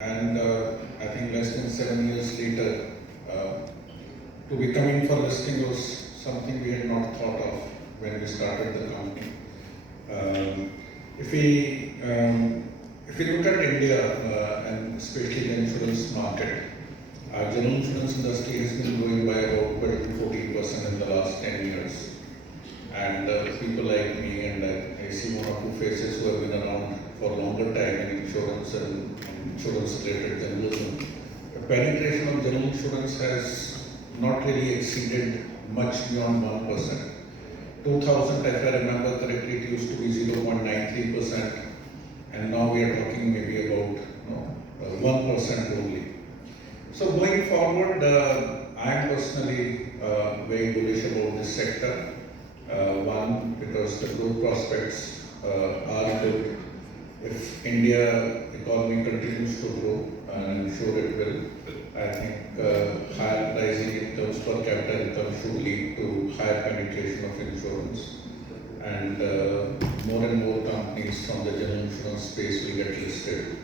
And I think less than 7 years later, to be coming for listing was something we had not thought of when we started the company. Um, if we look at India and especially the insurance market, general insurance industry has been growing by about 12 to 14% in the last 10 years. And people like me and I see one or two faces who have been around for a longer time in insurance and insurance-related journalism. The penetration of general insurance has not really exceeded much beyond 1%. 2000, if I remember correctly, it used to be 0.93%, and now we are talking maybe about 1% only. So going forward, I am personally very bullish about this sector. One, because the growth prospects are good. If India economy continues to grow, and I'm sure it will, I think higher pricing in terms per capita income should lead to higher penetration of insurance, and more companies from the general insurance space will get listed.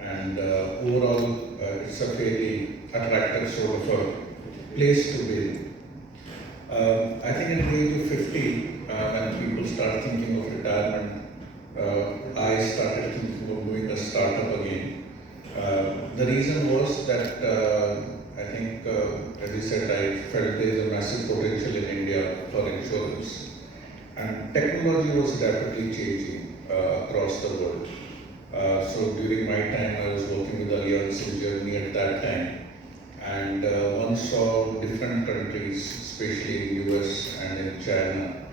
And overall, it's a fairly attractive sort of a place to be in. I think in the age of 50, when people start thinking of retirement, I started thinking of doing a startup again. The reason was that I think, as you said, I felt there is a massive potential in India for insurance. And technology was rapidly changing across the world. So during my time, I was working with Allianz in Germany at that time. And one saw different countries, especially in US and in China,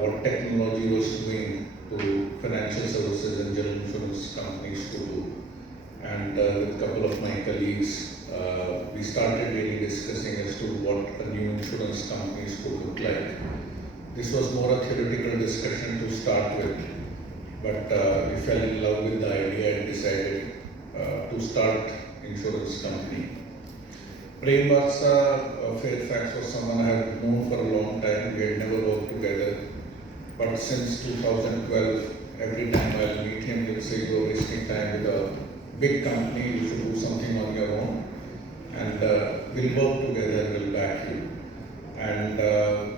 what technology was doing to financial services and general insurance companies to do. And with a couple of my colleagues, we started really discussing as to what a new insurance companies could look like. This was more a theoretical discussion to start with, but we fell in love with the idea and decided to start insurance company. Prem Vatsa Fairfax was someone I have known for a long time. We had never worked together. But since 2012, every time I'll meet him, he'll say, "You're wasting time with a big company, you should do something on your own. And we'll work together, we'll back you." And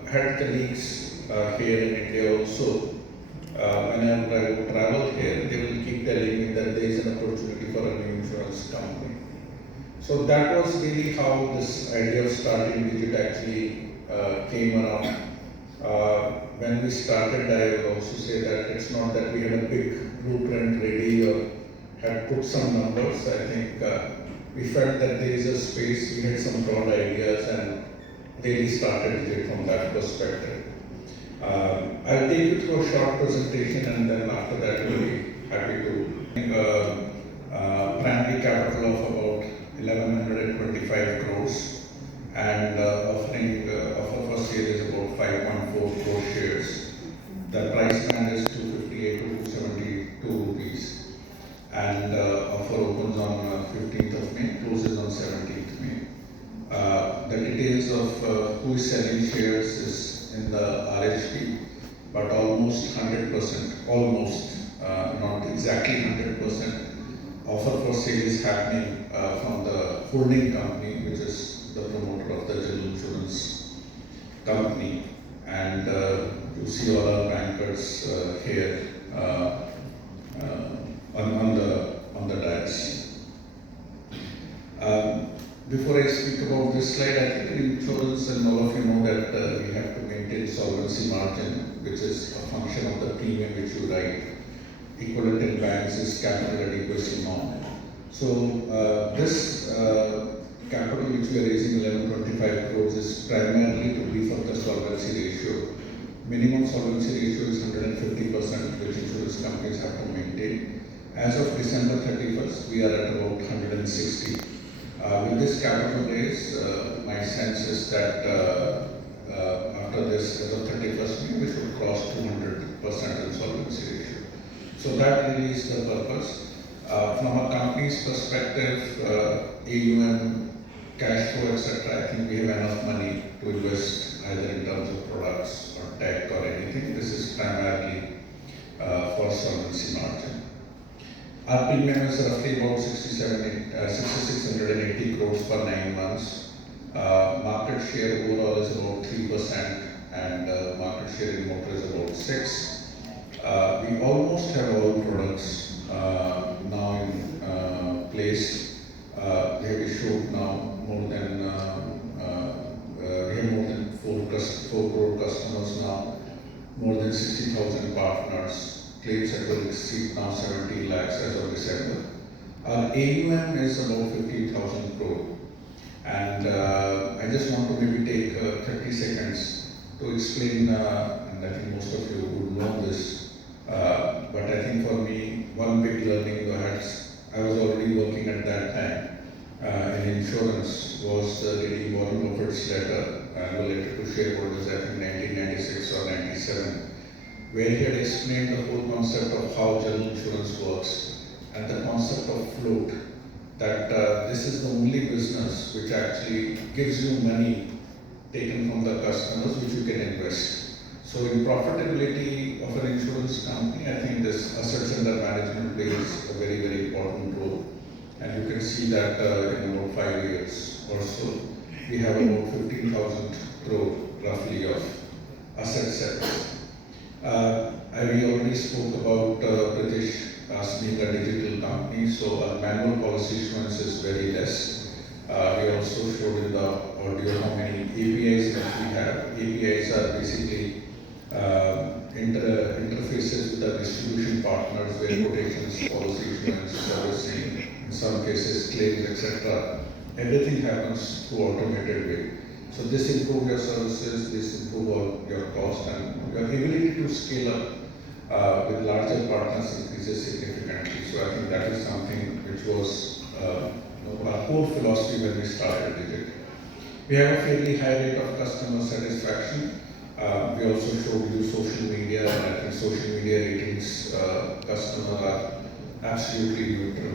had colleagues here in India also. Whenever I would travel here, they will keep telling me that there is an opportunity for a new insurance company. So that was really how this idea of starting Digit actually came around. When we started, I will also say that it's not that we had a big blueprint ready or had put some numbers. I think we felt that there is a space, we had some broad ideas and really started Digit from that perspective. I'll take you through a short presentation and then after that we'll be happy to primary capital of about 1125 crores and offering offer for sale is about 5.4 crore shares. The price band is 258 to 272 rupees and offer opens on 15th of May, closes on 17th May. The details of who is selling shares is in the RHP, but almost 100%, not exactly 100%. Offer for sale is happening from the holding company, which is the promoter of the general insurance company. And you see all our bankers here on the dais. Before I speak about this slide, I think in insurance, and all of you know that we have to maintain solvency margin, which is a function of the premium which you write. Equivalent in banks is capital adequacy norm. So this capital which we are raising 1125 crores is primarily to beef up the solvency ratio. Minimum solvency ratio is 150%, which insurance companies have to maintain. As of December 31st, we are at about 160. With this capital raise, my sense is that after this, as of 31st May, we should cross 200% in solvency ratio. So that really is the purpose. From a company's perspective, AUM, cash flow, etc., I think we have enough money to invest either in terms of products or tech or anything. This is primarily for solvency margin. Our premium is roughly about 6,680 crores for 9 months. Market share overall is about 3% and market share in motor is about 6%. We almost have all products now in place. We have issued now more than we have more than 4 crore customers now, more than 60,000 partners. Claims settled exceed now 70 lakhs as of December. Our AUM is about 15,000 crore. And I just want to maybe take 30 seconds to explain, and I think most of you would know this, but I think for me, one big learning perhaps, I was already working at that time in insurance, was reading Warren Buffett's letter, related to shareholders, I think 1996 or 97, where he had explained the whole concept of how general insurance works and the concept of float, that this is the only business which actually gives you money taken from the customers which you can invest. So in profitability of an insurance company, I think this assets under management plays a very, very important role. And you can see that in about 5 years or so, we have about 15,000 crore roughly of assets set. We already spoke about British us being a digital company, so our manual policy issuance is very less. We also showed in the audio how many APIs that we have. APIs are basically interfaces with our distribution partners where quotations, policy issuance, servicing, in some cases claims, etc. Everything happens through automated way. So this improves your services, this improves your cost, and your ability to scale up with larger partners increases significantly. So I think that is something which was our core philosophy when we started Digit. We have a fairly high rate of customer satisfaction. We also showed you social media, and I think social media ratings customers are absolutely neutral.